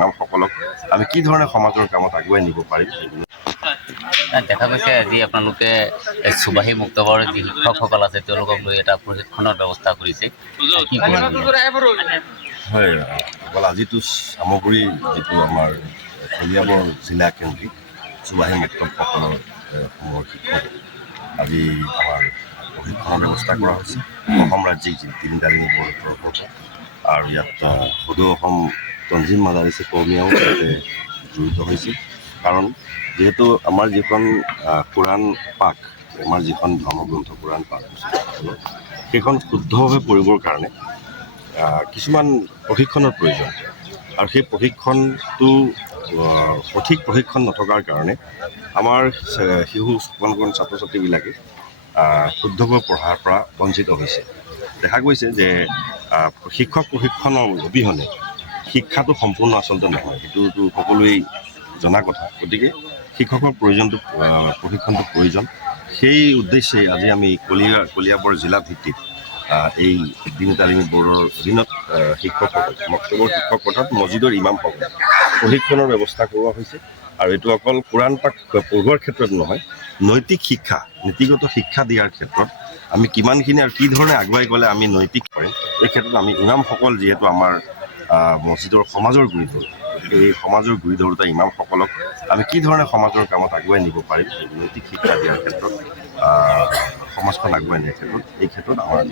ইমামসকলক আমি কি ধৰণে সমাজৰ কামত আগুৱাই নিব পাৰিম। দেখা গৈছে আজি আপোনালোকে চুবাহী মুক্তবৰ যি শিক্ষকসকল আছে তেওঁলোকক লৈ এটা প্ৰশিক্ষণৰ ব্যৱস্থা কৰিছে, কি হয়, অকল আজিতো চামগুৰি যিটো আমাৰ কলিয়াবৰ জিলা কেন্দ্ৰিক চুবাহী মুক্তসকলৰ সমূহৰ শিক্ষক আজি আমাৰ প্ৰশিক্ষণৰ ব্যৱস্থা কৰা হৈছে অসম ৰাজ্যিক দিনদালিনী বৰ্ডৰ তৰফৰ পৰা। আৰু ইয়াত সদৌ অসম তঞ্জিম মাদাৰিছে কৰ্মীয়েও ইয়াতে জড়িত হৈছিল। কাৰণ যিহেতু আমাৰ যিখন কোৰাণ পাক, আমাৰ যিখন ধৰ্মগ্ৰন্থ কোৰাণ পাক সেইখন শুদ্ধভাৱে পঢ়িবৰ কাৰণে কিছুমান প্ৰশিক্ষণৰ প্ৰয়োজন, আৰু সেই প্ৰশিক্ষণটো সঠিক প্ৰশিক্ষণ নথকাৰ কাৰণে আমাৰ শিশু কণ ছাত্ৰ ছাত্ৰীবিলাকে শুদ্ধকৈ পঢ়াৰ পৰা বঞ্চিত হৈছে। দেখা গৈছে যে শিক্ষক প্ৰশিক্ষণৰ অবিহনে শিক্ষাটো সম্পূৰ্ণ আচলতে নহয়, সেইটোতো সকলোৱেই জনা কথা। গতিকে শিক্ষকৰ প্ৰশিক্ষণটো প্ৰয়োজন। সেই উদ্দেশ্যে আজি আমি কলিয়াবৰ জিলা ভিত্তিত এই দিনী তালিমী বৰ্ডৰ অধীনত শিক্ষকসকল মক্তবৰ শিক্ষক অৰ্থাৎ মছজিদৰ ইমামসকল প্ৰশিক্ষণৰ ব্যৱস্থা কৰোৱা হৈছে। আৰু এইটো অকল কোৰাণ পাক পঢ়োৱাৰ ক্ষেত্ৰত নহয়, নৈতিক শিক্ষা, নীতিগত শিক্ষা দিয়াৰ ক্ষেত্ৰত আমি কিমানখিনি আৰু কি ধৰণে আগুৱাই গ'লে আমি নৈতিক কৰিম, এই ক্ষেত্ৰত আমি ইমামসকল যিহেতু আমাৰ মছজিদৰ সমাজৰ গুৰিধৰ, এই সমাজৰ গুৰিধৰোঁতা ইমামসকলক আমি কি ধৰণে সমাজৰ কামত আগুৱাই নিব পাৰিম, নৈতিক শিক্ষা দিয়াৰ ক্ষেত্ৰত সমাজখন আগুৱাই নিয়াৰ ক্ষেত্ৰত এই ক্ষেত্ৰত আমাৰ